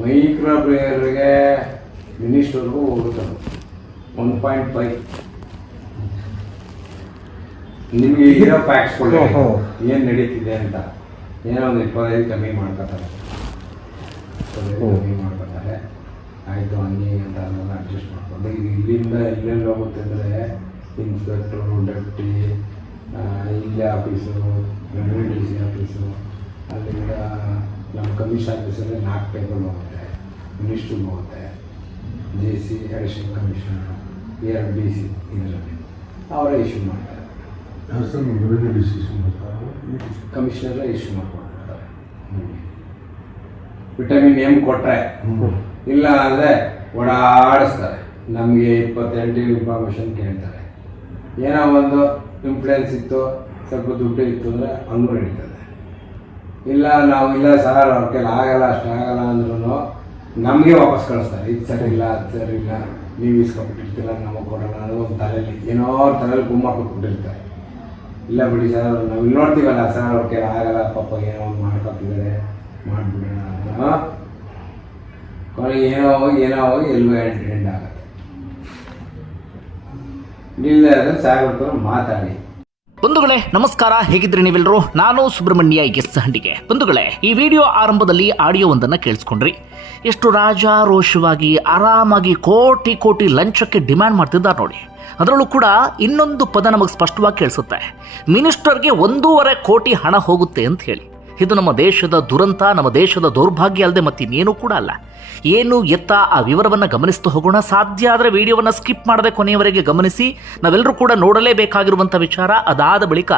Micro ಪ್ಲೇಯರ್ಗೆ ಮಿನಿಸ್ಟರ್ಗೂ ಹೋಗುತ್ತೆ ಒನ್ ಪಾಯಿಂಟ್ ಫೈವ್ ನಿಮಗೆ ಇರೋ ಫ್ಯಾಕ್ಟ್ಸ್ಗಳು ಏನು ನಡೀತಿದೆ ಅಂತ. ಏನೋ ಒಂದು ಇಪ್ಪತ್ತೈದು ಕಮ್ಮಿ ಮಾಡ್ಕೊತಾರೆ. ಕಮ್ಮಿ ಮಾಡ್ಕೊತಾರೆ. ಆಯಿತು ಹಂಗೆ ಅಂತ ಅದನ್ನೆಲ್ಲ ಅಡ್ಜಸ್ಟ್ ಮಾಡ್ಕೊಂಡು ಈಗ ಇಲ್ಲಿಂದ ಎಲ್ಲೆಲ್ಲಿ ಹೋಗುತ್ತೆ ಅಂದರೆ ಇನ್ಸ್ಪೆಕ್ಟ್ರು ಡೆಪ್ಟಿ ಇಲ್ಲೇ ಆಫೀಸು ಡಿ ಸಿ ಆಫೀಸು ಅಲ್ಲಿಂದ ಕಮಿಷನ್ ಆಫೀಸಲ್ಲಿ ನಾಲ್ಕು ಟೇಬಲ್ ಹೋಗುತ್ತೆ. ಮಿನಿಸ್ಟ್ರಿಗೆ ಹೋಗುತ್ತೆ. ಜೆ ಸಿ ಅಡಿಷನಲ್ ಕಮಿಷನರ್ ಎರಡು ಡಿ ಸಿ ಇದರಲ್ಲಿ. ಅವರೇ ಇಶ್ಯೂ ಮಾಡ್ತಾರೆ. ಕಮಿಷನರೇ ಇಶ್ಯೂ ಮಾಡ್ಕೊಡ್ತಾರೆ ವಿಟಮಿನ್ ಎಂ ಕೊಟ್ಟರೆ ಇಲ್ಲ ಅಂದರೆ ಓಡಾಡಿಸ್ತಾರೆ. ನಮಗೆ ಇಪ್ಪತ್ತೆಂಟು ಇನ್ಫಾರ್ಮೇಷನ್ ಕೇಳ್ತಾರೆ. ಏನೋ ಒಂದು ಇನ್ಫ್ಲೂಯೆನ್ಸ್ ಇತ್ತು ಸ್ವಲ್ಪ ದುಡ್ಡು ಇತ್ತು ಅಂದರೆ ಹಂಗೂ ನಡೀತದೆ ಇಲ್ಲ, ನಾವು ಇಲ್ಲ ಸರ್ ಅವ್ರ ಆಗಲ್ಲ ಅಷ್ಟಾಗಲ್ಲ ಅಂದ್ರೂ ನಮಗೆ ವಾಪಸ್ ಕಳಿಸ್ತಾರೆ. ಇದು ಸರಿ ಇಲ್ಲ, ಅದು ಸರಿ ಇಲ್ಲ, ನೀವು ಇಸ್ಕೊಂಡ್ಬಿಟ್ಟಿರ್ತೀರ ನಮಗೆ ಕೊಡೋಣ ಅದು ಒಂದು ತಲೆಯಲ್ಲಿ ಏನೋ ತಲೆಯಲ್ಲಿ ಗುಮ್ಮ ಕೊಟ್ಬಿಟ್ಟಿರ್ತಾರೆ. ಇಲ್ಲ ಬಿಡಿ ಸರ್ ನಾವು ಇಲ್ಲಿ ನೋಡ್ತೀವಲ್ಲ ಸರ್ ಅವ್ರ ಕೈಲಿ ಆಗಲ್ಲ, ಪಾಪ ಏನೋ ಒಂದು ಮಾಡ್ಕೊತಿದ್ದಾರೆ ಮಾಡಿಬಿಡೋಣ ಅಂತ. ಕೊನೆಗೆ ಏನೋ ಹೋಗಿ ಏನೋ ಹೋಗಿ ಎಲ್ಲೋ ಎಂಡ್ ಆಗುತ್ತೆ. ಇಲ್ಲದೆ ಆದರೆ ಸಾಹೇಬ್ರ ಮಾತಾಡಿ. ಬಂಧುಗಳೇ, ನಮಸ್ಕಾರ. ಹೇಗಿದ್ರಿ ನೀವೆಲ್ಲರೂ? ನಾನು ಸುಬ್ರಹ್ಮಣ್ಯ ಎಸ್ ಹಂಡಿಗೆ. ಬಂಧುಗಳೇ, ಈ ವಿಡಿಯೋ ಆರಂಭದಲ್ಲಿ ಆಡಿಯೋ ಒಂದನ್ನ ಕೇಳಿಸ್ಕೊಂಡ್ರಿ. ಎಷ್ಟು ರಾಜಾರೋಷವಾಗಿ, ಆರಾಮಾಗಿ ಕೋಟಿ ಕೋಟಿ ಲಂಚಕ್ಕೆ ಡಿಮ್ಯಾಂಡ್ ಮಾಡ್ತಿದ್ದಾರೆ ನೋಡಿ. ಅದರಲ್ಲೂ ಕೂಡ ಇನ್ನೊಂದು ಪದ ನಮಗೆ ಸ್ಪಷ್ಟವಾಗಿ ಕೇಳಿಸುತ್ತೆ. ಮಿನಿಸ್ಟರ್ಗೆ ಒಂದೂವರೆ ಕೋಟಿ ಹಣ ಹೋಗುತ್ತೆ ಅಂತ ಹೇಳಿ. ಇದು ನಮ್ಮ ದೇಶದ ದುರಂತ, ನಮ್ಮ ದೇಶದ ದೌರ್ಭಾಗ್ಯ ಅಲ್ಲದೆ ಮತ್ತಿನ್ನೇನೂ ಕೂಡ ಅಲ್ಲ. ಏನು ಎತ್ತ ಆ ವಿವರವನ್ನು ಗಮನಿಸ್ತಾ ಹೋಗೋಣ. ಸಾಧ್ಯ ಆದರೆ ವಿಡಿಯೋವನ್ನು ಸ್ಕಿಪ್ ಮಾಡದೆ ಕೊನೆಯವರೆಗೆ ಗಮನಿಸಿ. ನಾವೆಲ್ಲರೂ ಕೂಡ ನೋಡಲೇಬೇಕಾಗಿರುವಂಥ ವಿಚಾರ. ಅದಾದ ಬಳಿಕ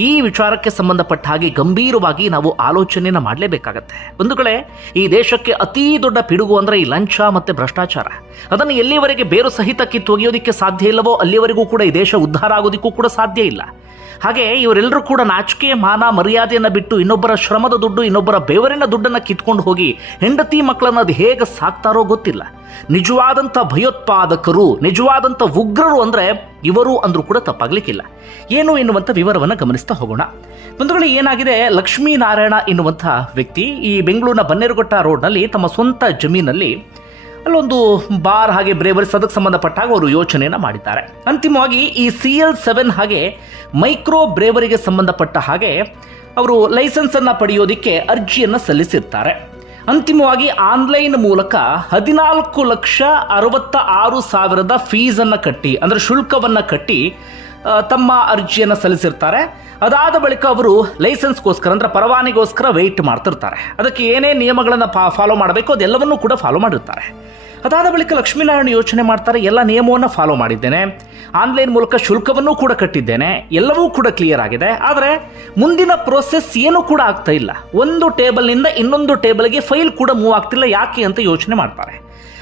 ಈ ವಿಚಾರಕ್ಕೆ ಸಂಬಂಧಪಟ್ಟ ಹಾಗೆ ಗಂಭೀರವಾಗಿ ನಾವು ಆಲೋಚನೆಯನ್ನು ಮಾಡಲೇಬೇಕಾಗತ್ತೆ. ಬಂಧುಗಳೇ, ಈ ದೇಶಕ್ಕೆ ಅತೀ ದೊಡ್ಡ ಪಿಡುಗು ಅಂದರೆ ಈ ಲಂಚ ಮತ್ತು ಭ್ರಷ್ಟಾಚಾರ. ಅದನ್ನು ಎಲ್ಲಿವರೆಗೆ ಬೇರು ಸಹಿತ ಕಿತ್ತೊಗೆಯೋದಕ್ಕೆ ಸಾಧ್ಯ ಇಲ್ಲವೋ ಅಲ್ಲಿವರೆಗೂ ಕೂಡ ಈ ದೇಶ ಉದ್ಧಾರ ಆಗೋದಕ್ಕೂ ಕೂಡ ಸಾಧ್ಯ ಇಲ್ಲ. ಹಾಗೆ ಇವರೆಲ್ಲರೂ ಕೂಡ ನಾಚಿಕೆ, ಮಾನ, ಮರ್ಯಾದೆಯನ್ನು ಬಿಟ್ಟು ಇನ್ನೊಬ್ಬರ ಶ್ರಮದ ದುಡ್ಡು ಇನ್ನೊಬ್ಬರ ಬೆವರಿನ ದುಡ್ಡನ್ನು ಕಿತ್ಕೊಂಡು ಹೋಗಿ ಹೆಂಡತಿ ಮಕ್ಕಳನ್ನ ಅದು ಹೇಗೆ ಸಾಕ್ತಾರೋ ಗೊತ್ತಿಲ್ಲ. ನಿಜವಾದಂಥ ಭಯೋತ್ಪಾದಕರು, ನಿಜವಾದಂಥ ಉಗ್ರರು ಅಂದರೆ ಇವರು ಅಂದರೂ ಕೂಡ ತಪ್ಪಾಗಲಿಕ್ಕಿಲ್ಲ. ಏನು ಎನ್ನುವಂಥ ವಿವರವನ್ನು ಗಮನಿಸ್ತಾ ಹೋಗೋಣ. ಬಂಧುಗಳು, ಏನಾಗಿದೆ? ಲಕ್ಷ್ಮೀನಾರಾಯಣ ಎನ್ನುವಂಥ ವ್ಯಕ್ತಿ ಈ ಬೆಂಗಳೂರಿನ ಬನ್ನೇರುಘಟ್ಟ ರೋಡ್ನಲ್ಲಿ ತಮ್ಮ ಸ್ವಂತ ಜಮೀನಲ್ಲಿ ಅಲ್ಲೊಂದು ಬಾರ್ ಹಾಗೆ ಬ್ರೇವರ್ಸ್ ಅದಕ್ಕೆ ಸಂಬಂಧಪಟ್ಟಾಗ ಅವರು ಯೋಚನೆಯನ್ನು ಮಾಡಿದ್ದಾರೆ. ಅಂತಿಮವಾಗಿ ಈ ಸಿ ಎಲ್ ಸೆವೆನ್ ಹಾಗೆ ಮೈಕ್ರೋ ಬ್ರೇವರಿಗೆ ಸಂಬಂಧಪಟ್ಟ ಹಾಗೆ ಅವರು ಲೈಸೆನ್ಸನ್ನು ಪಡೆಯೋದಕ್ಕೆ ಅರ್ಜಿಯನ್ನು ಸಲ್ಲಿಸಿರ್ತಾರೆ. ಅಂತಿಮವಾಗಿ ಆನ್ಲೈನ್ ಮೂಲಕ ಹದಿನಾಲ್ಕು ಲಕ್ಷ ಅರವತ್ತ ಆರು ಸಾವಿರದ ಫೀಸನ್ನು ಕಟ್ಟಿ, ಅಂದರೆ ಶುಲ್ಕವನ್ನು ಕಟ್ಟಿ ತಮ್ಮ ಅರ್ಜಿಯನ್ನು ಸಲ್ಲಿಸಿರ್ತಾರೆ. ಅದಾದ ಬಳಿಕ ಅವರು ಲೈಸೆನ್ಸ್ಗೋಸ್ಕರ, ಅಂದರೆ ಪರವಾನಿಗೋಸ್ಕರ ವೆಯ್ಟ್ ಮಾಡ್ತಿರ್ತಾರೆ. ಅದಕ್ಕೆ ಏನೇ ನಿಯಮಗಳನ್ನು ಫಾಲೋ ಮಾಡಬೇಕು ಅದೆಲ್ಲವನ್ನೂ ಕೂಡ ಫಾಲೋ ಮಾಡಿರ್ತಾರೆ. ಅದಾದ ಬಳಿಕ ಲಕ್ಷ್ಮೀನಾರಾಯಣ ಯೋಚನೆ ಮಾಡ್ತಾರೆ, ಎಲ್ಲ ನಿಯಮವನ್ನು ಫಾಲೋ ಮಾಡಿದ್ದೇನೆ. ಆನ್ಲೈನ್ ಮೂಲಕ ಶುಲ್ಕವನ್ನು ಕೂಡ ಕಟ್ಟಿದ್ದೇನೆ. ಎಲ್ಲವೂ ಕೂಡ ಕ್ಲಿಯರ್ ಆಗಿದೆ. ಆದರೆ ಮುಂದಿನ ಪ್ರೋಸೆಸ್ ಏನೂ ಕೂಡ ಆಗ್ತಾ ಇಲ್ಲ. ಒಂದು ಟೇಬಲ್ನಿಂದ ಇನ್ನೊಂದು ಟೇಬಲ್ಗೆ ಫೈಲ್ ಕೂಡ ಮೂವ್ ಆಗ್ತಿಲ್ಲ, ಯಾಕೆ ಅಂತ ಯೋಚನೆ ಮಾಡ್ತಾರೆ.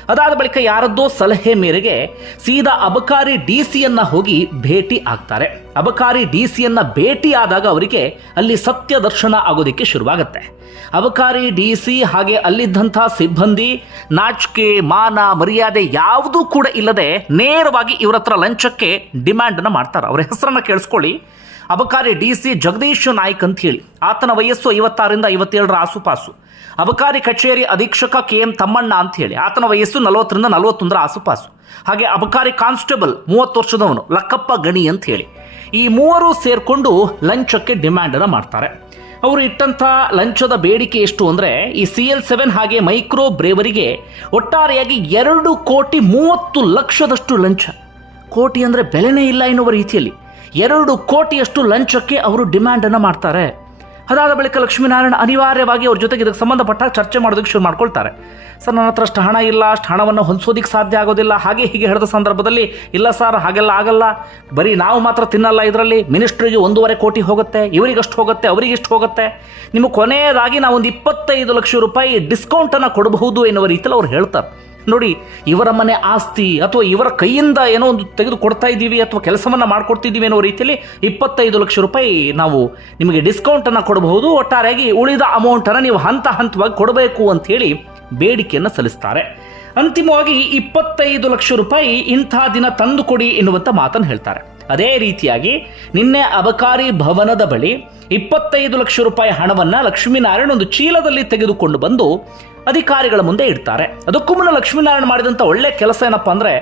ಅದಾದ ಬಳಿಕ ಯಾರದ್ದೋ ಸಲಹೆ ಮೇರೆಗೆ ಸೀದಾ ಅಬಕಾರಿ ಡಿ ಸಿಯನ್ನ ಹೋಗಿ ಭೇಟಿ ಆಗ್ತಾರೆ. ಅಬಕಾರಿ ಡಿ ಸಿಯನ್ನ ಭೇಟಿ ಆದಾಗ ಅವರಿಗೆ ಅಲ್ಲಿ ಸತ್ಯ ದರ್ಶನ ಆಗೋದಕ್ಕೆ ಶುರುವಾಗುತ್ತೆ. ಅಬಕಾರಿ ಡಿ ಸಿ ಹಾಗೆ ಅಲ್ಲಿದ್ದಂಥ ಸಿಬ್ಬಂದಿ ನಾಚಿಕೆ, ಮಾನ, ಮರ್ಯಾದೆ ಯಾವುದೂ ಕೂಡ ಇಲ್ಲದೆ ನೇರವಾಗಿ ಇವರ ಹತ್ರ ಲಂಚಕ್ಕೆ ಡಿಮ್ಯಾಂಡನ್ನು ಮಾಡ್ತಾರೆ. ಅವರ ಹೆಸರನ್ನು ಕೇಳಿಸ್ಕೊಳ್ಳಿ. ಅಬಕಾರಿ ಡಿ ಸಿ ಜಗದೀಶ್ ನಾಯ್ಕ್ ಅಂತ ಹೇಳಿ ಆತನ ವಯಸ್ಸು ಐವತ್ತಾರರಿಂದ ಐವತ್ತೇಳರ ಆಸುಪಾಸು. ಅಬಕಾರಿ ಕಚೇರಿ ಅಧೀಕ್ಷಕ ಕೆ ಎಂ ತಮ್ಮಣ್ಣ ಅಂತ ಹೇಳಿ ಆತನ ವಯಸ್ಸು ನಲವತ್ತರಿಂದ ನಲವತ್ತೊಂದರ ಆಸುಪಾಸು. ಹಾಗೆ ಅಬಕಾರಿ ಕಾನ್ಸ್ಟೇಬಲ್ ಮೂವತ್ತು ವರ್ಷದವನು, ಲಕ್ಕಪ್ಪ ಗಣಿ ಅಂತ ಹೇಳಿ ಈ ಮೂವರು ಸೇರಿಕೊಂಡು ಲಂಚಕ್ಕೆ ಡಿಮ್ಯಾಂಡನ್ನು ಮಾಡ್ತಾರೆ. ಅವರು ಇಟ್ಟಂಥ ಲಂಚದ ಬೇಡಿಕೆ ಎಷ್ಟು ಅಂದರೆ, ಈ ಸಿ ಎಲ್ ಸೆವೆನ್ ಹಾಗೆ ಮೈಕ್ರೋ ಬ್ರೇವರಿಗೆ ಒಟ್ಟಾರೆಯಾಗಿ ಎರಡು ಕೋಟಿ ಮೂವತ್ತು ಲಕ್ಷದಷ್ಟು ಲಂಚ. ಕೋಟಿ ಅಂದರೆ ಬೆಲೆನೇ ಇಲ್ಲ ಎನ್ನುವ ರೀತಿಯಲ್ಲಿ. ಎರಡು ಕೋಟಿಯಷ್ಟು ಲಂಚಕ್ಕೆ ಅವರು ಡಿಮ್ಯಾಂಡನ್ನು ಮಾಡ್ತಾರೆ. ಅದಾದ ಬಳಿಕ ಲಕ್ಷ್ಮೀನಾರಾಯಣ ಅನಿವಾರ್ಯವಾಗಿ ಅವ್ರ ಜೊತೆಗೆ ಇದಕ್ಕೆ ಸಂಬಂಧಪಟ್ಟ ಚರ್ಚೆ ಮಾಡೋದಕ್ಕೆ ಶುರು ಮಾಡ್ಕೊಳ್ತಾರೆ. ಸರ್, ನನ್ನ ಹತ್ರ ಅಷ್ಟು ಹಣ ಇಲ್ಲ, ಅಷ್ಟು ಹಣವನ್ನು ಹೊಂದಿಸೋದಿಕ್ಕೆ ಸಾಧ್ಯ ಆಗೋದಿಲ್ಲ, ಹಾಗೆ ಹೀಗೆ ಹೇಳಿದ ಸಂದರ್ಭದಲ್ಲಿ, ಇಲ್ಲ ಸರ್, ಹಾಗೆಲ್ಲ ಆಗಲ್ಲ. ಬರೀ ನಾವು ಮಾತ್ರ ತಿನ್ನಲ್ಲ ಇದರಲ್ಲಿ, ಮಿನಿಸ್ಟ್ರಿಗೆ ಒಂದೂವರೆ ಕೋಟಿ ಹೋಗುತ್ತೆ, ಇವರಿಗಷ್ಟು ಹೋಗುತ್ತೆ, ಅವರಿಗಿಷ್ಟು ಹೋಗುತ್ತೆ. ನಿಮಗೆ ಕೊನೆಯದಾಗಿ ಒಂದು ಇಪ್ಪತ್ತೈದು ಲಕ್ಷ ರೂಪಾಯಿ ಡಿಸ್ಕೌಂಟನ್ನು ಕೊಡಬಹುದು ಎನ್ನುವ ರೀತಿಯಲ್ಲಿ ಅವ್ರು ಹೇಳ್ತಾರೆ. ನೋಡಿ, ಇವರ ಮನೆ ಆಸ್ತಿ ಅಥವಾ ಇವರ ಕೈಯಿಂದ ಏನೋ ಒಂದು ತೆಗೆದು ಕೊಡ್ತಾ ಇದ್ದೀವಿ ಅಥವಾ ಕೆಲಸವನ್ನು ಮಾಡಿಕೊಡ್ತಿದ್ದೀವಿ ಅನ್ನೋ ರೀತಿಯಲ್ಲಿ ಇಪ್ಪತ್ತೈದು ಲಕ್ಷ ರೂಪಾಯಿ ನಾವು ನಿಮಗೆ ಡಿಸ್ಕೌಂಟನ್ನು ಕೊಡಬಹುದು. ಒಟ್ಟಾರೆಯಾಗಿ ಉಳಿದ ಅಮೌಂಟನ್ನು ನೀವು ಹಂತ ಹಂತವಾಗಿ ಕೊಡಬೇಕು ಅಂತ ಹೇಳಿ ಬೇಡಿಕೆಯನ್ನು ಸಲ್ಲಿಸ್ತಾರೆ. ಅಂತಿಮವಾಗಿ ಇಪ್ಪತ್ತೈದು ಲಕ್ಷ ರೂಪಾಯಿ ಇಂಥ ದಿನ ತಂದು ಕೊಡಿ ಎನ್ನುವಂಥ ಮಾತನ್ನು ಹೇಳ್ತಾರೆ. ಅದೇ ರೀತಿಯಾಗಿ ನಿನ್ನೆ ಅಬಕಾರಿ ಭವನದ ಬಳಿ ಇಪ್ಪತ್ತೈದು ಲಕ್ಷ ರೂಪಾಯಿ ಹಣವನ್ನು ಲಕ್ಷ್ಮೀನಾರಾಯಣ ಒಂದು ಚೀಲದಲ್ಲಿ ತೆಗೆದುಕೊಂಡು ಬಂದು ಅಧಿಕಾರಿಗಳ ಮುಂದೆ ಇಡ್ತಾರೆ. ಅದಕ್ಕೂ ಮುನ್ನ ಲಕ್ಷ್ಮೀನಾರಾಯಣ ಮಾಡಿದಂಥ ಒಳ್ಳೆ ಕೆಲಸ ಏನಪ್ಪ ಅಂದರೆ,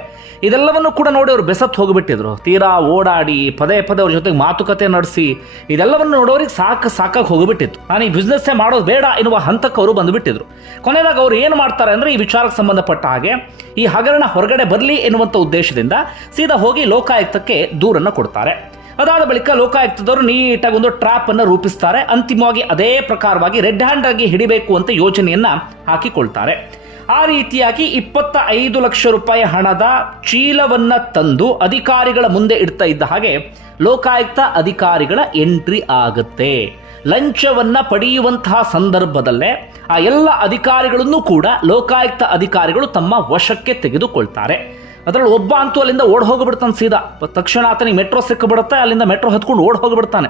ಇದೆಲ್ಲವನ್ನು ಕೂಡ ನೋಡಿ ಅವರು ಬೆಸತ್ತು ಹೋಗಿಬಿಟ್ಟಿದ್ರು. ತೀರಾ ಓಡಾಡಿ, ಪದೇ ಪದೇ ಅವ್ರ ಜೊತೆಗೆ ಮಾತುಕತೆ ನಡೆಸಿ, ಇದೆಲ್ಲವನ್ನು ನೋಡೋರಿಗೆ ಸಾಕು ಸಾಕಾಗಿ ಹೋಗಿಬಿಟ್ಟಿತ್ತು. ನಾನು ಈ ಬಿಸ್ನೆಸ್ಸೇ ಮಾಡೋದು ಬೇಡ ಎನ್ನುವ ಹಂತಕ್ಕೆ ಅವರು ಬಂದುಬಿಟ್ಟಿದ್ರು. ಕೊನೆಯದಾಗ ಅವರು ಏನು ಮಾಡ್ತಾರೆ ಅಂದರೆ ಈ ವಿಚಾರಕ್ಕೆ ಸಂಬಂಧಪಟ್ಟ ಹಾಗೆ, ಈ ಹಗರಣ ಹೊರಗಡೆ ಬರಲಿ ಎನ್ನುವಂಥ ಉದ್ದೇಶದಿಂದ ಸೀದಾ ಹೋಗಿ ಲೋಕಾಯುಕ್ತಕ್ಕೆ ದೂರನ್ನು ಕೊಡ್ತಾರೆ. ಅದಾದ ಬಳಿಕ ಲೋಕಾಯುಕ್ತದವರು ನೀಟಾಗಿ ಒಂದು ಟ್ರಾಪ್ ಅನ್ನು ರೂಪಿಸ್ತಾರೆ. ಅಂತಿಮವಾಗಿ ಅದೇ ಪ್ರಕಾರವಾಗಿ ರೆಡ್ ಹ್ಯಾಂಡ್ ಆಗಿ ಹಿಡಿಬೇಕು ಅಂತ ಯೋಜನೆಯನ್ನ ಹಾಕಿಕೊಳ್ತಾರೆ. ಆ ರೀತಿಯಾಗಿ ಇಪ್ಪತ್ತ ಐದು ಲಕ್ಷ ರೂಪಾಯಿ ಹಣದ ಚೀಲವನ್ನ ತಂದು ಅಧಿಕಾರಿಗಳ ಮುಂದೆ ಇಡ್ತಾ ಇದ್ದ ಹಾಗೆ ಲೋಕಾಯುಕ್ತ ಅಧಿಕಾರಿಗಳ ಎಂಟ್ರಿ ಆಗುತ್ತೆ. ಲಂಚವನ್ನ ಪಡೆಯುವಂತಹ ಸಂದರ್ಭದಲ್ಲೇ ಆ ಎಲ್ಲ ಅಧಿಕಾರಿಗಳನ್ನು ಕೂಡ ಲೋಕಾಯುಕ್ತ ಅಧಿಕಾರಿಗಳು ತಮ್ಮ ವಶಕ್ಕೆ ತೆಗೆದುಕೊಳ್ತಾರೆ. ಅದರಲ್ಲಿ ಒಬ್ಬ ಅಂತೂ ಅಲ್ಲಿಂದ ಓಡ್ ಹೋಗಿಬಿಡ್ತಾನೆ ಸೀದಾ. ತಕ್ಷಣ ಆತನಿಗೆ ಮೆಟ್ರೋ ಸಿಕ್ಕಿಬಿಡುತ್ತೆ, ಅಲ್ಲಿಂದ ಮೆಟ್ರೋ ಹತ್ಕೊಂಡು ಓಡ್ ಹೋಗಿಬಿಡ್ತಾನೆ.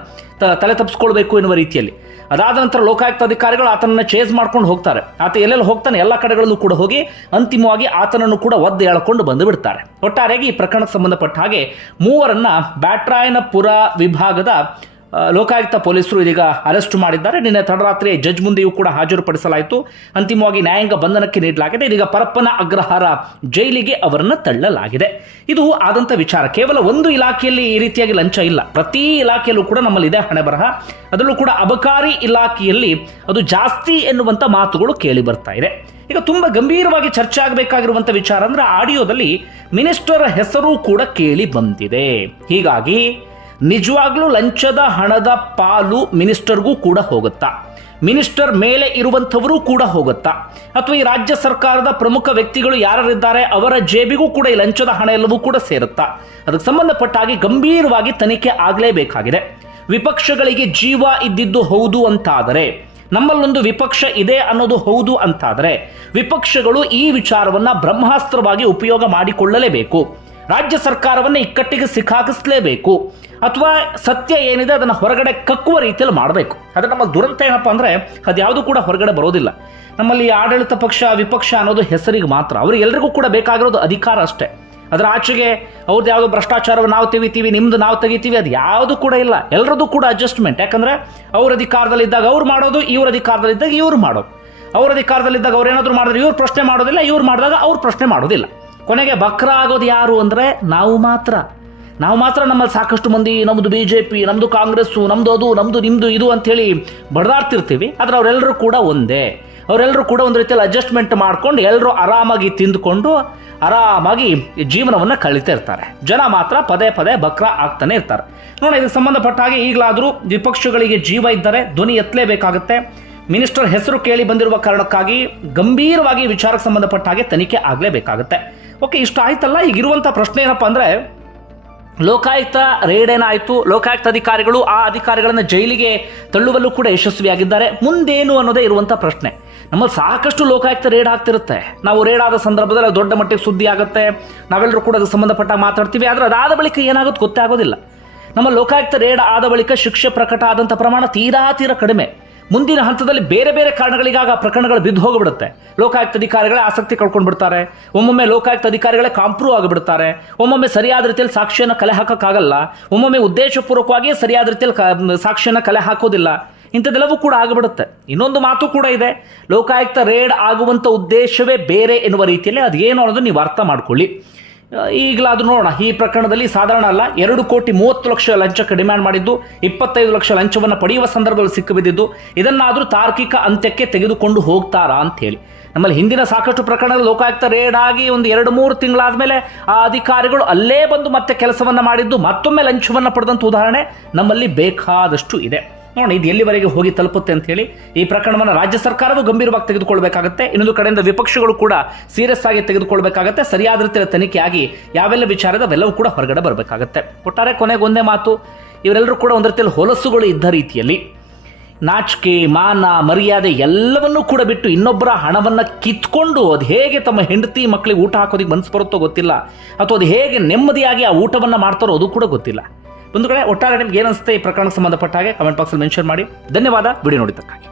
ತಲೆ ತಪ್ಪಿಸ್ಕೊಳ್ಬೇಕು ಎನ್ನುವ ರೀತಿಯಲ್ಲಿ. ಅದಾದ ನಂತರ ಲೋಕಾಯುಕ್ತ ಅಧಿಕಾರಿಗಳು ಆತನನ್ನು ಚೇಸ್ ಮಾಡ್ಕೊಂಡು ಹೋಗ್ತಾರೆ. ಆತ ಎಲ್ಲೆಲ್ಲಿ ಹೋಗ್ತಾನೆ ಎಲ್ಲ ಕಡೆಗಳಲ್ಲೂ ಕೂಡ ಹೋಗಿ ಅಂತಿಮವಾಗಿ ಆತನನ್ನು ಕೂಡ ಒದ್ದು ಎಳ್ಕೊಂಡು ಬಂದು ಬಿಡ್ತಾರೆ. ಒಟ್ಟಾರೆಯಾಗಿ ಈ ಪ್ರಕರಣಕ್ಕೆ ಸಂಬಂಧಪಟ್ಟ ಹಾಗೆ ಮೂವರನ್ನ ಬ್ಯಾಟ್ರಾಯನಪುರ ವಿಭಾಗದ ಲೋಕಾಯುಕ್ತ ಪೊಲೀಸರು ಇದೀಗ ಅರೆಸ್ಟ್ ಮಾಡಿದ್ದಾರೆ. ನಿನ್ನೆ ತಡರಾತ್ರಿ ಜಡ್ಜ್ ಮುಂದೆಯೂ ಕೂಡ ಹಾಜರುಪಡಿಸಲಾಯಿತು. ಅಂತಿಮವಾಗಿ ನ್ಯಾಯಾಂಗ ಬಂಧನಕ್ಕೆ ನೀಡಲಾಗಿದೆ. ಇದೀಗ ಪರಪ್ಪನ ಅಗ್ರಹಾರ ಜೈಲಿಗೆ ಅವರನ್ನು ತಳ್ಳಲಾಗಿದೆ. ಇದು ಆದಂಥ ವಿಚಾರ. ಕೇವಲ ಒಂದು ಇಲಾಖೆಯಲ್ಲಿ ಈ ರೀತಿಯಾಗಿ ಲಂಚ ಇಲ್ಲ. ಪ್ರತಿ ಇಲಾಖೆಯಲ್ಲೂ ಕೂಡ ನಮ್ಮಲ್ಲಿ ಇದೆ ಹಣೆ ಬರಹ. ಅದರಲ್ಲೂ ಕೂಡ ಅಬಕಾರಿ ಇಲಾಖೆಯಲ್ಲಿ ಅದು ಜಾಸ್ತಿ ಎನ್ನುವಂಥ ಮಾತುಗಳು ಕೇಳಿ ಬರ್ತಾ ಇದೆ. ಈಗ ತುಂಬ ಗಂಭೀರವಾಗಿ ಚರ್ಚೆ ಆಗಬೇಕಾಗಿರುವಂಥ ವಿಚಾರ ಅಂದರೆ ಆಡಿಯೋದಲ್ಲಿ ಮಿನಿಸ್ಟರ್ ಹೆಸರು ಕೂಡ ಕೇಳಿ ಬಂದಿದೆ. ಹೀಗಾಗಿ ನಿಜವಾಗ್ಲೂ ಲಂಚದ ಹಣದ ಪಾಲು ಮಿನಿಸ್ಟರ್ಗೂ ಕೂಡ ಹೋಗುತ್ತಾ? ಮಿನಿಸ್ಟರ್ ಮೇಲೆ ಇರುವಂಥವರು ಕೂಡ ಹೋಗುತ್ತಾ? ಅಥವಾ ಈ ರಾಜ್ಯ ಸರ್ಕಾರದ ಪ್ರಮುಖ ವ್ಯಕ್ತಿಗಳು ಯಾರಿದ್ದಾರೆ ಅವರ ಜೇಬಿಗೂ ಕೂಡ ಈ ಲಂಚದ ಹಣ ಎಲ್ಲವೂ ಕೂಡ ಸೇರುತ್ತಾ? ಅದಕ್ಕೆ ಸಂಬಂಧಪಟ್ಟ ಹಾಗೆ ಗಂಭೀರವಾಗಿ ತನಿಖೆ ಆಗಲೇಬೇಕಾಗಿದೆ. ವಿಪಕ್ಷಗಳಿಗೆ ಜೀವ ಇದ್ದಿದ್ದು ಹೌದು ಅಂತಾದರೆ, ನಮ್ಮಲ್ಲೊಂದು ವಿಪಕ್ಷ ಇದೆ ಅನ್ನೋದು ಹೌದು ಅಂತಾದರೆ, ವಿಪಕ್ಷಗಳು ಈ ವಿಚಾರವನ್ನ ಬ್ರಹ್ಮಾಸ್ತ್ರವಾಗಿ ಉಪಯೋಗ ಮಾಡಿಕೊಳ್ಳಲೇಬೇಕು. ರಾಜ್ಯ ಸರ್ಕಾರವನ್ನು ಇಕ್ಕಟ್ಟಿಗೆ ಸಿಕ್ಕಾಕಿಸಲೇಬೇಕು ಅಥವಾ ಸತ್ಯ ಏನಿದೆ ಅದನ್ನು ಹೊರಗಡೆ ಕಕ್ಕುವ ರೀತಿಯಲ್ಲಿ ಮಾಡಬೇಕು. ಆದರೆ ನಮ್ಮ ದುರಂತ ಏನಪ್ಪ ಅಂದರೆ ಅದ್ಯಾವುದು ಕೂಡ ಹೊರಗಡೆ ಬರೋದಿಲ್ಲ. ನಮ್ಮಲ್ಲಿ ಆಡಳಿತ ಪಕ್ಷ, ವಿಪಕ್ಷ ಅನ್ನೋದು ಹೆಸರಿಗೆ ಮಾತ್ರ. ಅವರಿಗೆಲ್ಲರಿಗೂ ಕೂಡ ಬೇಕಾಗಿರೋದು ಅಧಿಕಾರ ಅಷ್ಟೇ. ಅದರ ಆಚೆಗೆ ಅವ್ರದ್ದು ಯಾವುದೋ ಭ್ರಷ್ಟಾಚಾರವನ್ನು ನಾವು ತೆಗಿತೀವಿ, ನಿಮ್ದು ನಾವು ತೆಗಿತೀವಿ, ಅದು ಯಾವುದು ಕೂಡ ಇಲ್ಲ. ಎಲ್ಲರದ್ದು ಕೂಡ ಅಡ್ಜಸ್ಟ್ಮೆಂಟ್ ಯಾಕಂದ್ರೆ ಅವ್ರ ಅಧಿಕಾರದಲ್ಲಿದ್ದಾಗ ಅವ್ರು ಮಾಡೋದು, ಇವ್ರ ಅಧಿಕಾರದಲ್ಲಿದ್ದಾಗ ಇವ್ರು ಮಾಡೋದು. ಅವ್ರ ಅಧಿಕಾರದಲ್ಲಿದ್ದಾಗ ಅವ್ರು ಏನಾದರೂ ಮಾಡಿದ್ರೆ ಇವ್ರು ಪ್ರಶ್ನೆ ಮಾಡೋದಿಲ್ಲ, ಇವ್ರು ಮಾಡಿದಾಗ ಅವ್ರು ಪ್ರಶ್ನೆ ಮಾಡೋದಿಲ್ಲ. ಕೊನೆಗೆ ಬಕ್ರ ಆಗೋದು ಯಾರು ಅಂದರೆ ನಾವು ಮಾತ್ರ. ನಾವು ಮಾತ್ರ ನಮ್ಮಲ್ಲಿ ಸಾಕಷ್ಟು ಮಂದಿ ನಮ್ಮದು ಬಿ ಜೆ ಪಿ ನಮ್ಮದು ಕಾಂಗ್ರೆಸ್ಸು ನಮ್ಮದು ಅದು ನಮ್ಮದು ನಿಮ್ಮದು ಇದು ಅಂಥೇಳಿ ಬಡದಾಡ್ತಿರ್ತೀವಿ. ಆದರೆ ಅವರೆಲ್ಲರೂ ಕೂಡ ಒಂದೇ. ಅವರೆಲ್ಲರೂ ಕೂಡ ಒಂದು ರೀತಿಯಲ್ಲಿ ಅಡ್ಜಸ್ಟ್ಮೆಂಟ್ ಮಾಡ್ಕೊಂಡು ಎಲ್ಲರೂ ಆರಾಮಾಗಿ ತಿಂದುಕೊಂಡು ಆರಾಮಾಗಿ ಜೀವನವನ್ನು ಕಳೀತಾ ಇರ್ತಾರೆ. ಜನ ಮಾತ್ರ ಪದೇ ಪದೇ ಬಕ್ರ ಆಗ್ತಾನೆ ಇರ್ತಾರೆ. ನೋಡಿ, ಇದಕ್ಕೆ ಸಂಬಂಧಪಟ್ಟ ಹಾಗೆ ಈಗಲಾದರೂ ವಿಪಕ್ಷಗಳಿಗೆ ಜೀವ ಇದ್ದರೆ ಧ್ವನಿ ಎತ್ತಲೇಬೇಕಾಗುತ್ತೆ. ಮಿನಿಸ್ಟರ್ ಹೆಸರು ಕೇಳಿ ಬಂದಿರುವ ಕಾರಣಕ್ಕಾಗಿ ಗಂಭೀರವಾಗಿ ವಿಚಾರಕ್ಕೆ ಸಂಬಂಧಪಟ್ಟ ಹಾಗೆ ತನಿಖೆ ಆಗಲೇಬೇಕಾಗುತ್ತೆ. ಓಕೆ, ಇಷ್ಟ ಆಯ್ತಲ್ಲ? ಈಗಿರುವಂಥ ಪ್ರಶ್ನೆ ಏನಪ್ಪ ಅಂದರೆ ಲೋಕಾಯುಕ್ತ ರೇಡ್ ಏನಾಯಿತು ಲೋಕಾಯುಕ್ತ ಅಧಿಕಾರಿಗಳು ಆ ಅಧಿಕಾರಿಗಳನ್ನು ಜೈಲಿಗೆ ತಳ್ಳುವಲ್ಲೂ ಕೂಡ ಯಶಸ್ವಿಯಾಗಿದ್ದಾರೆ. ಮುಂದೇನು ಅನ್ನೋದೇ ಇರುವಂಥ ಪ್ರಶ್ನೆ. ನಮ್ಮಲ್ಲಿ ಸಾಕಷ್ಟು ಲೋಕಾಯುಕ್ತ ರೇಡ್ ಆಗ್ತಿರುತ್ತೆ. ನಾವು ರೇಡ್ ಆದ ಸಂದರ್ಭದಲ್ಲಿ ಅದು ದೊಡ್ಡ ಮಟ್ಟಿಗೆ ಸುದ್ದಿ ಆಗುತ್ತೆ. ನಾವೆಲ್ಲರೂ ಕೂಡ ಅದಕ್ಕೆ ಸಂಬಂಧಪಟ್ಟ ಮಾತಾಡ್ತೀವಿ. ಆದರೆ ಅದಾದ ಬಳಿಕ ಏನಾಗುತ್ತೆ ಗೊತ್ತೇ ಆಗೋದಿಲ್ಲ ನಮ್ಮ ಲೋಕಾಯುಕ್ತ ರೇಡ್ ಆದ ಬಳಿಕ ಶಿಕ್ಷೆ ಪ್ರಕಟ ಆದಂಥ ಪ್ರಮಾಣ ತೀರಾ ತೀರಾ ಕಡಿಮೆ. ಮುಂದಿನ ಹಂತದಲ್ಲಿ ಬೇರೆ ಬೇರೆ ಕಾರಣಗಳಿಗಾಗ ಪ್ರಕರಣಗಳು ಬಿದ್ದು ಹೋಗಿಬಿಡುತ್ತೆ. ಲೋಕಾಯುಕ್ತ ಅಧಿಕಾರಿಗಳೇ ಆಸಕ್ತಿ ಕಳ್ಕೊಂಡು ಬಿಡ್ತಾರೆ ಒಮ್ಮೊಮ್ಮೆ ಲೋಕಾಯುಕ್ತ ಅಧಿಕಾರಿಗಳೇ ಕಾಂಪ್ರೂವ್ ಆಗಿಬಿಡ್ತಾರೆ. ಒಮ್ಮೊಮ್ಮೆ ಸರಿಯಾದ ರೀತಿಯಲ್ಲಿ ಸಾಕ್ಷಿಯನ್ನು ಕಲೆ ಹಾಕೋಕ್ಕಾಗಲ್ಲ. ಒಮ್ಮೊಮ್ಮೆ ಉದ್ದೇಶಪೂರ್ವಕವಾಗಿ ಸರಿಯಾದ ರೀತಿಯಲ್ಲಿ ಸಾಕ್ಷಿಯನ್ನು ಕಲೆ ಹಾಕೋದಿಲ್ಲ. ಇಂಥದ್ದೆಲ್ಲವೂ ಕೂಡ ಆಗಿಬಿಡುತ್ತೆ. ಇನ್ನೊಂದು ಮಾತು ಕೂಡ ಇದೆ. ಲೋಕಾಯುಕ್ತ ರೇಡ್ ಆಗುವಂಥ ಉದ್ದೇಶವೇ ಬೇರೆ ಎನ್ನುವ ರೀತಿಯಲ್ಲಿ ಅದೇನು ಅನ್ನೋದು ನೀವು ಅರ್ಥ ಮಾಡ್ಕೊಳ್ಳಿ. ಈಗಲಾದ್ರೂ ನೋಡೋಣ. ಈ ಪ್ರಕರಣದಲ್ಲಿ ಸಾಧಾರಣ ಅಲ್ಲ, ಎರಡು ಕೋಟಿ ಮೂವತ್ತು ಲಕ್ಷ ಲಂಚಕ್ಕೆ ಡಿಮ್ಯಾಂಡ್ ಮಾಡಿದ್ದು, ಇಪ್ಪತ್ತೈದು ಲಕ್ಷ ಲಂಚವನ್ನು ಪಡೆಯುವ ಸಂದರ್ಭದಲ್ಲಿ ಸಿಕ್ಕಿಬಿದ್ದಿದ್ದು, ಇದನ್ನಾದರೂ ತಾರ್ಕಿಕ ಅಂತ್ಯಕ್ಕೆ ತೆಗೆದುಕೊಂಡು ಹೋಗ್ತಾರಾ ಅಂತ ಹೇಳಿ ನಮ್ಮಲ್ಲಿ ಹಿಂದಿನ ಸಾಕಷ್ಟು ಪ್ರಕರಣಗಳು ಲೋಕಾಯುಕ್ತ ರೇಡ್ ಆಗಿ ಒಂದು ಎರಡು ಮೂರು ತಿಂಗಳಾದ್ಮೇಲೆ ಆ ಅಧಿಕಾರಿಗಳು ಅಲ್ಲೇ ಬಂದು ಮತ್ತೆ ಕೆಲಸವನ್ನು ಮಾಡಿದ್ದು, ಮತ್ತೊಮ್ಮೆ ಲಂಚವನ್ನು ಪಡೆದಂಥ ಉದಾಹರಣೆ ನಮ್ಮಲ್ಲಿ ಬೇಕಾದಷ್ಟು ಇದೆ. ನೋಡಿ ಇದು ಎಲ್ಲಿವರೆಗೆ ಹೋಗಿ ತಲುಪುತ್ತೆ ಅಂತ ಹೇಳಿ ಈ ಪ್ರಕರಣವನ್ನು ರಾಜ್ಯ ಸರ್ಕಾರವೂ ಗಂಭೀರವಾಗಿ ತೆಗೆದುಕೊಳ್ಬೇಕಾಗುತ್ತೆ. ಇನ್ನೊಂದು ಕಡೆಯಿಂದ ವಿಪಕ್ಷಗಳು ಕೂಡ ಸೀರಿಯಸ್ ಆಗಿ ತೆಗೆದುಕೊಳ್ಬೇಕಾಗತ್ತೆ. ಸರಿಯಾದ ರೀತಿಯ ತನಿಖೆ ಆಗಿ ಯಾವೆಲ್ಲ ವಿಚಾರದ ಅವೆಲ್ಲವೂ ಕೂಡ ಹೊರಗಡೆ ಬರಬೇಕಾಗತ್ತೆ. ಒಟ್ಟಾರೆ ಕೊನೆಗೆ ಒಂದೇ ಮಾತು, ಇವರೆಲ್ಲರೂ ಕೂಡ ಒಂದು ರೀತಿಯಲ್ಲಿ ಹೊಲಸುಗಳು ಇದ್ದ ರೀತಿಯಲ್ಲಿ. ನಾಚಿಕೆ, ಮಾನ, ಮರ್ಯಾದೆ ಎಲ್ಲವನ್ನೂ ಕೂಡ ಬಿಟ್ಟು ಇನ್ನೊಬ್ಬರ ಹಣವನ್ನು ಕಿತ್ಕೊಂಡು ಅದು ಹೇಗೆ ತಮ್ಮ ಹೆಂಡತಿ ಮಕ್ಕಳಿಗೆ ಊಟ ಹಾಕೋದಕ್ಕೆ ಮನಸ್ಸು ಬರುತ್ತೋ ಗೊತ್ತಿಲ್ಲ. ಅಥವಾ ಅದು ಹೇಗೆ ನೆಮ್ಮದಿಯಾಗಿ ಆ ಊಟವನ್ನು ಮಾಡ್ತಾರೋ ಅದು ಕೂಡ ಗೊತ್ತಿಲ್ಲ. ಒಂದು ಕಡೆ ಒಟ್ಟಾರೆ ನಿಮ್ಗೆ ಏನಿಸುತ್ತೆ ಈ ಪ್ರಕರಣಕ್ಕೆ ಸಂಬಂಧಪಟ್ಟ ಹಾಗೆ ಕಮೆಂಟ್ ಬಾಕ್ಸಲ್ಲಿ ಮೆನ್ಷನ್ ಮಾಡಿ. ಧನ್ಯವಾದ, ವಿಡಿಯೋ ನೋಡಿದ್ದಕ್ಕಾಗಿ.